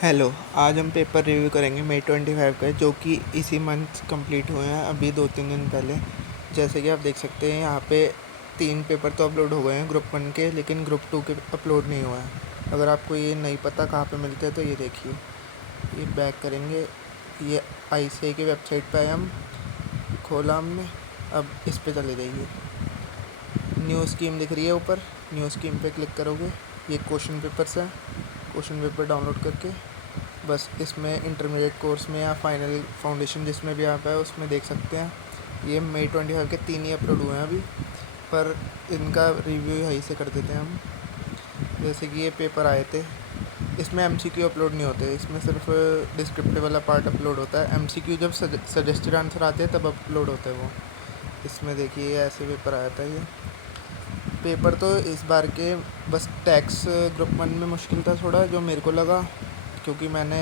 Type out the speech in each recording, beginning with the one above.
Hello. आज हम paper review करेंगे मई 25 का, जो कि इसी मंथ कंप्लीट हुए हैं अभी 2-3 दिन पहले। जैसे कि आप देख सकते हैं यहाँ पे 3 पेपर तो अपलोड हो गए हैं ग्रुप 1 के, लेकिन ग्रुप 2 के अपलोड नहीं हुआ है। अगर आपको ये नहीं पता कहाँ पे मिलते हैं तो ये देखिए, ये बैक करेंगे, ये ICAI की वेबसाइट पे आए हम, खोला हमने। अब इस पे चले जाइए, न्यू स्कीम दिख रही है ऊपर, न्यू स्कीम पे क्लिक करोगे, ये क्वेश्चन पेपर्स हैं। क्वेश्चन पेपर डाउनलोड करके बस इसमें इंटरमीडिएट कोर्स में या फाइनल फाउंडेशन जिसमें भी आप है उसमें देख सकते हैं। ये मई 25 के 3 ही अपलोड हुए हैं अभी, पर इनका रिव्यू यहीं से कर देते हैं हम। जैसे कि ये पेपर आए थे, इसमें MCQ अपलोड नहीं होते, इसमें सिर्फ डिस्क्रिप्टिव वाला पार्ट अपलोड होता है। MCQ जब सजेस्टेड आंसर आते हैं तब अपलोड होता है वो। इसमें देखिए ऐसे पेपर आया था। ये पेपर तो इस बार के बस टैक्स ग्रुप 1 में मुश्किल था थोड़ा, जो मेरे को लगा, क्योंकि मैंने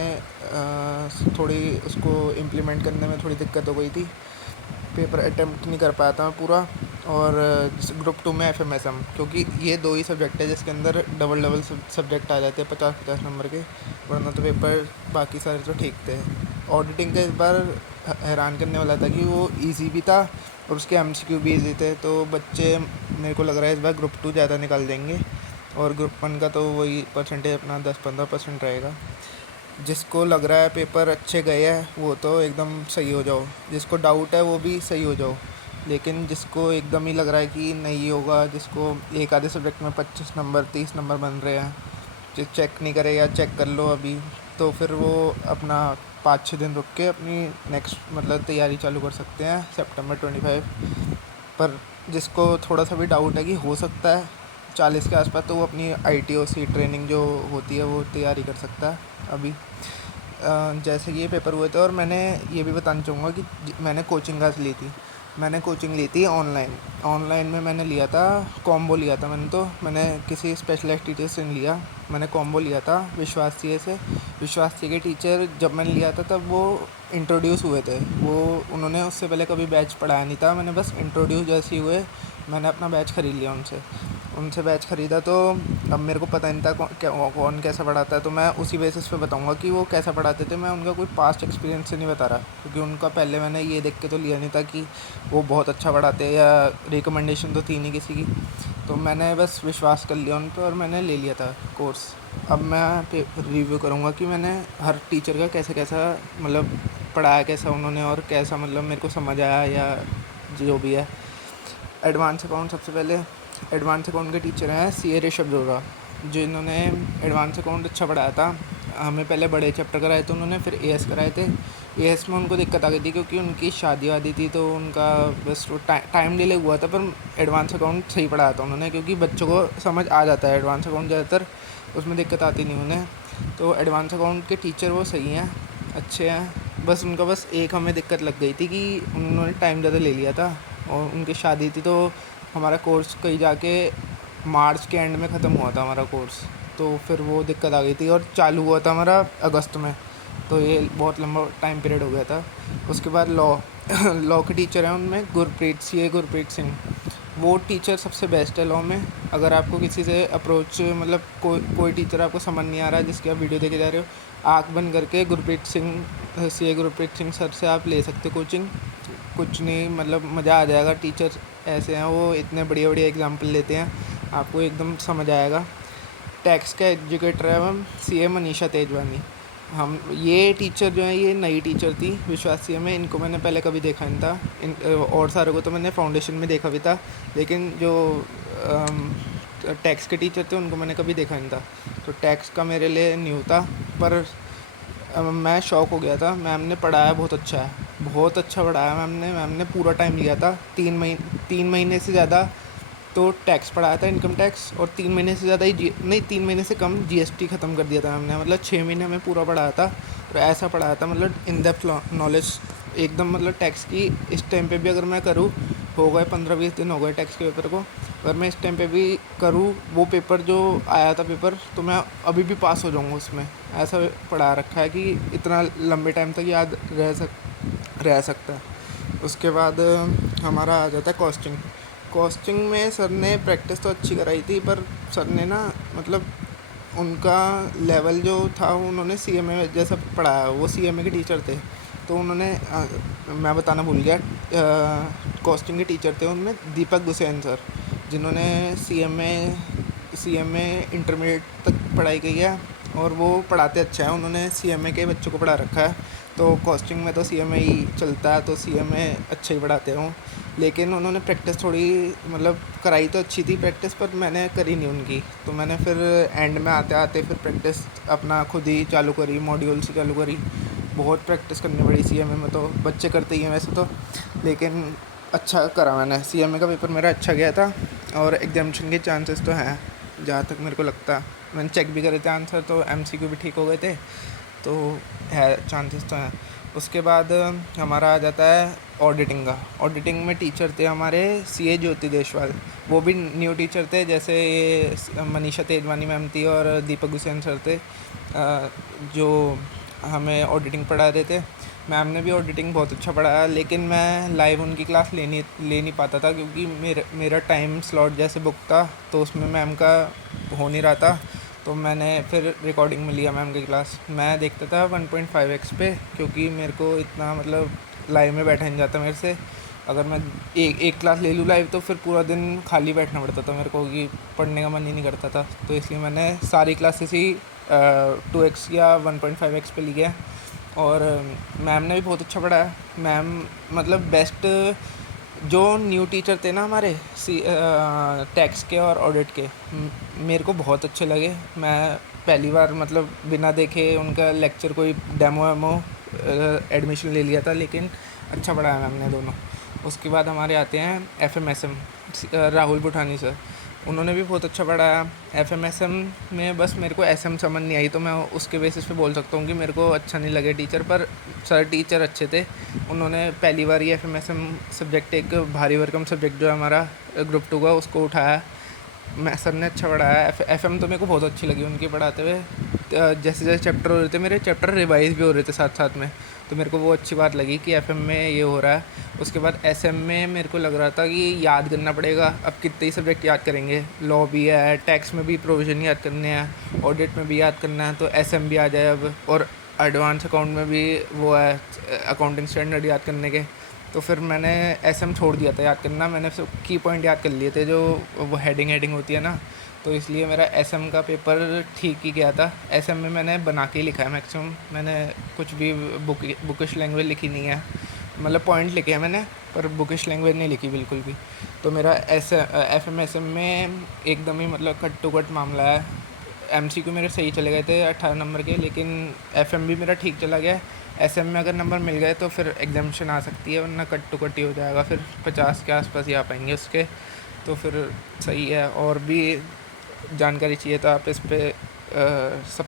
थोड़ी उसको इम्प्लीमेंट करने में थोड़ी दिक्कत हो गई थी। पेपर अटेम्प्ट नहीं कर पाया था मैं पूरा। और ग्रुप 2 में FMSM, क्योंकि ये 2 ही सब्जेक्ट है जिसके अंदर डबल डबल सब्जेक्ट आ जाते हैं 50-50 नंबर के, वरना तो पेपर बाकी सारे तो ठीक थे। ऑडिटिंग का इस बार हैरान करने वाला था कि वो इजी भी था और उसके MCQ भी इजी थे, तो बच्चे मेरे को लग रहा है इस बार ग्रुप 2 ज़्यादा निकाल देंगे। और ग्रुप 1 का तो वही परसेंटेज अपना 10-15% रहेगा। जिसको लग रहा है पेपर अच्छे गए हैं वो तो एकदम सही हो जाओ, जिसको डाउट है वो भी सही हो जाओ। लेकिन जिसको एकदम ही लग रहा है कि नहीं होगा, जिसको एक आधे सब्जेक्ट में 25 नंबर 30 नंबर बन रहे हैं, जो चेक नहीं करे या चेक कर लो अभी, तो फिर वो अपना 5-6 दिन रुक के अपनी नेक्स्ट मतलब तैयारी चालू कर सकते हैं September 25। पर जिसको थोड़ा सा भी डाउट है कि हो सकता है 40 के आसपास, तो वो अपनी ITOC ट्रेनिंग जो होती है वो तैयारी कर सकता है अभी। जैसे कि ये पेपर हुए थे, और मैंने ये भी बताना चाहूँगा कि मैंने कोचिंग कहाँ से ली थी। मैंने कोचिंग ली थी ऑनलाइन में मैंने लिया था, कॉम्बो लिया था मैंने किसी स्पेशलाइज्ड टीचर से नहीं लिया। मैंने कॉम्बो लिया था विश्वास सीए से। विश्वास सीए के टीचर जब मैंने लिया था तब वो इंट्रोड्यूस हुए थे, वो उन्होंने उससे पहले कभी बैच पढ़ाया नहीं था। मैंने बस इंट्रोड्यूस जैसे ही हुए मैंने अपना बैच ख़रीद लिया उनसे। उनसे बैच ख़रीदा तो अब मेरे को पता नहीं था कौन कैसा पढ़ाता है, तो मैं उसी बेसिस पे बताऊंगा कि वो कैसा पढ़ाते थे। मैं उनका कोई पास्ट एक्सपीरियंस से नहीं बता रहा, क्योंकि उनका पहले मैंने ये देख के तो लिया नहीं था कि वो बहुत अच्छा पढ़ाते हैं, या रिकमेंडेशन तो थी नहीं किसी की। तो मैंने बस विश्वास कर लिया उन पर और मैंने ले लिया था कोर्स। अब मैं रिव्यू करूँगा कि मैंने हर टीचर का कैसे कैसा मतलब पढ़ाया, कैसा उन्होंने, और कैसा मतलब मेरे को समझ आया या जो भी है। एडवांस अकाउंट सबसे पहले, एडवांस अकाउंट के टीचर हैं CA ऋषभ जोरा, जिन्होंने एडवांस अकाउंट अच्छा पढ़ाया था। हमें पहले बड़े चैप्टर कराए थे उन्होंने, फिर AS कराए थे। AS में उनको दिक्कत आ गई थी क्योंकि उनकी शादी वादी थी, तो उनका बस वो टाइम डिले हुआ था। पर एडवांस अकाउंट सही पढ़ाया था उन्होंने, क्योंकि बच्चों को समझ आ जाता है एडवांस अकाउंट ज़्यादातर, उसमें दिक्कत आती नहीं उन्हें। तो एडवांस अकाउंट के टीचर वो सही हैं, अच्छे हैं। बस उनका बस एक हमें दिक्कत लग गई थी कि उन्होंने टाइम ज़्यादा ले लिया था, और उनकी शादी थी, तो हमारा कोर्स कहीं जाके मार्च के एंड में ख़त्म हुआ था हमारा कोर्स। तो फिर वो दिक्कत आ गई थी, और चालू हुआ था हमारा अगस्त में, तो ये बहुत लंबा टाइम पीरियड हो गया था। उसके बाद लॉ लॉ के टीचर हैं उनमें गुरप्रीत सिंह। वो टीचर सबसे बेस्ट है लॉ में। अगर आपको किसी से अप्रोच मतलब कोई टीचर आपको समझ नहीं आ रहा है जिसकी आप वीडियो देखे जा रहे हो, आँख बंद करके गुरप्रीत सिंह सर से आप ले सकते हो कोचिंग। कुछ नहीं मतलब मज़ा आ जाएगा। टीचर ऐसे हैं, वो इतने बढ़िया बढ़िया एग्जाम्पल लेते हैं, आपको एकदम समझ आएगा। टैक्स का एजुकेटर है हम CA मनीषा तेजवानी। हम ये टीचर जो है, ये नई टीचर थी विश्वास CA में, इनको मैंने पहले कभी देखा नहीं था। और सारों को तो मैंने फाउंडेशन में देखा भी था, लेकिन जो टैक्स के टीचर थे उनको मैंने कभी देखा नहीं था। तो टैक्स का मेरे लिए न्यू था, पर मैं शॉक हो गया था। मैम ने पढ़ाया बहुत अच्छा है, बहुत अच्छा पढ़ाया मैम ने पूरा टाइम लिया था, 3 महीने से ज़्यादा तो टैक्स पढ़ाया था, इनकम टैक्स, और 3 महीने से ज़्यादा ही नहीं, 3 महीने से कम GST ख़त्म कर दिया था मैम ने। मतलब 6 महीने में पूरा पढ़ाया था, और ऐसा पढ़ाया था मतलब इन डेप्थ नॉलेज एकदम। मतलब टैक्स की इस टाइम पे भी अगर मैं करूँ, हो गए 15-20 दिन हो गए टैक्स के पेपर को, अगर मैं इस टाइम पे भी करूँ वो पेपर जो आया था पेपर, तो मैं अभी भी पास हो जाऊँगा उसमें। ऐसा पढ़ा रखा है कि इतना लंबे टाइम तक याद रह सकता है। उसके बाद हमारा आ जाता है कॉस्टिंग में सर ने प्रैक्टिस तो अच्छी कराई थी, पर सर ने ना मतलब उनका लेवल जो था उन्होंने सीएमए जैसा पढ़ाया, वो सीएमए के टीचर थे। तो उन्होंने मैं बताना भूल गया, कॉस्टिंग के टीचर थे उनमें दीपक गुसेन सर, जिन्होंने सीएमए इंटरमीडिएट तक पढ़ाई की है और वो पढ़ाते अच्छा है। उन्होंने सीएमए के बच्चों को पढ़ा रखा है, तो कॉस्टिंग में तो सीएमए ही चलता है, तो सीएमए अच्छा ही पढ़ाते हूँ। लेकिन उन्होंने प्रैक्टिस थोड़ी मतलब कराई तो अच्छी थी प्रैक्टिस, पर मैंने करी नहीं उनकी। तो मैंने फिर एंड में आते आते फिर प्रैक्टिस अपना खुद ही चालू करी, मॉड्यूल से चालू करी। बहुत प्रैक्टिस करनी पड़ी सीएमए में, तो बच्चे करते ही हैं वैसे तो, लेकिन अच्छा करा मैंने। सीएमए का पेपर मेरा अच्छा गया था और एग्जामिनेशन के चांसेस तो हैं जहाँ तक मेरे को लगता। मैंने चेक भी करे थे आंसर, तो एमसीक्यू भी ठीक हो गए थे, तो है चांसेस तो हैं। उसके बाद हमारा आ जाता है ऑडिटिंग का। ऑडिटिंग में टीचर थे हमारे सीए ज्योति देशवाल, वो भी न्यू टीचर थे, जैसे ये मनीषा तेजवानी मैम थी और दीपक हुसैन सर थे जो हमें ऑडिटिंग पढ़ा रहे थे। मैम ने भी ऑडिटिंग बहुत अच्छा पढ़ाया, लेकिन मैं लाइव उनकी क्लास ले नहीं पाता था, क्योंकि मेरा टाइम स्लॉट जैसे बुक था, तो उसमें मैम का हो नहीं रहा था। तो मैंने फिर रिकॉर्डिंग में लिया मैम की क्लास। मैं देखता था 1.5x पे, क्योंकि मेरे को इतना मतलब लाइव में बैठा नहीं जाता मेरे से। अगर मैं एक क्लास ले लूँ लाइव, तो फिर पूरा दिन खाली बैठना पड़ता था मेरे को, कि पढ़ने का मन ही नहीं करता था। तो इसलिए मैंने सारी क्लासेस ही 2x या 1.5x पे लिया। और मैम ने भी बहुत अच्छा पढ़ाया। मैम मतलब बेस्ट, जो न्यू टीचर थे ना हमारे टैक्स के और ऑडिट के, मेरे को बहुत अच्छे लगे। मैं पहली बार मतलब बिना देखे उनका लेक्चर कोई डेमो वेमो एडमिशन ले लिया था, लेकिन अच्छा पढ़ाया मैम ने दोनों। उसके बाद हमारे आते हैं एफएमएसएम, राहुल बुठानी सर, उन्होंने भी बहुत अच्छा पढ़ाया। एफएमएसएम में बस मेरे को एसएम समझ नहीं आई, तो मैं उसके बेसिस पे बोल सकता हूँ कि मेरे को अच्छा नहीं लगे टीचर, पर सर टीचर अच्छे थे। उन्होंने पहली बार ही एफएमएसएम सब्जेक्ट, एक भारी भरकम सब्जेक्ट जो है हमारा ग्रुप 2 का, उसको उठाया। मैं सर ने अच्छा पढ़ाया। एफएम तो मेरे को बहुत अच्छी लगी उनकी पढ़ाते हुए। जैसे जैसे चैप्टर हो रहे थे, मेरे चैप्टर रिवाइज भी हो रहे थे साथ साथ में, तो मेरे को वो अच्छी बात लगी कि एफएम में ये हो रहा है। उसके बाद एसएम में मेरे को लग रहा था कि याद करना पड़ेगा, अब कितने ही सब्जेक्ट याद करेंगे। लॉ भी है, टैक्स में भी प्रोविज़न याद करने हैं, ऑडिट में भी याद करना है, तो एसएम भी आ जाए अब। और एडवांस अकाउंट में भी वो है, अकाउंटिंग स्टैंडर्ड याद करने के। तो फिर मैंने एसएम छोड़ दिया था याद करना, मैंने सिर्फ की पॉइंट याद कर लिए थे, जो वो हेडिंग होती है ना। तो इसलिए मेरा एसएम का पेपर ठीक ही गया था। एसएम में मैंने बना के ही लिखा है मैक्सिमम, मैंने कुछ भी बुकिश लैंग्वेज लिखी नहीं है। मतलब पॉइंट लिखे हैं मैंने, पर बुकिश लैंग्वेज नहीं लिखी बिल्कुल भी। तो मेरा एफएमएसएम में एकदम ही मतलब कट टू कट मामला है। एमसीक्यू मेरे सही चले गए थे 18 नंबर के, लेकिन एफएम भी मेरा ठीक चला गया। एसएम में अगर नंबर मिल गए तो फिर एग्जामिशन आ सकती है, वरना कट टू कट ही हो जाएगा, फिर 50 के आसपास ही आ पाएंगे उसके। तो फिर सही है। और भी जानकारी चाहिए तो आप इस पर सब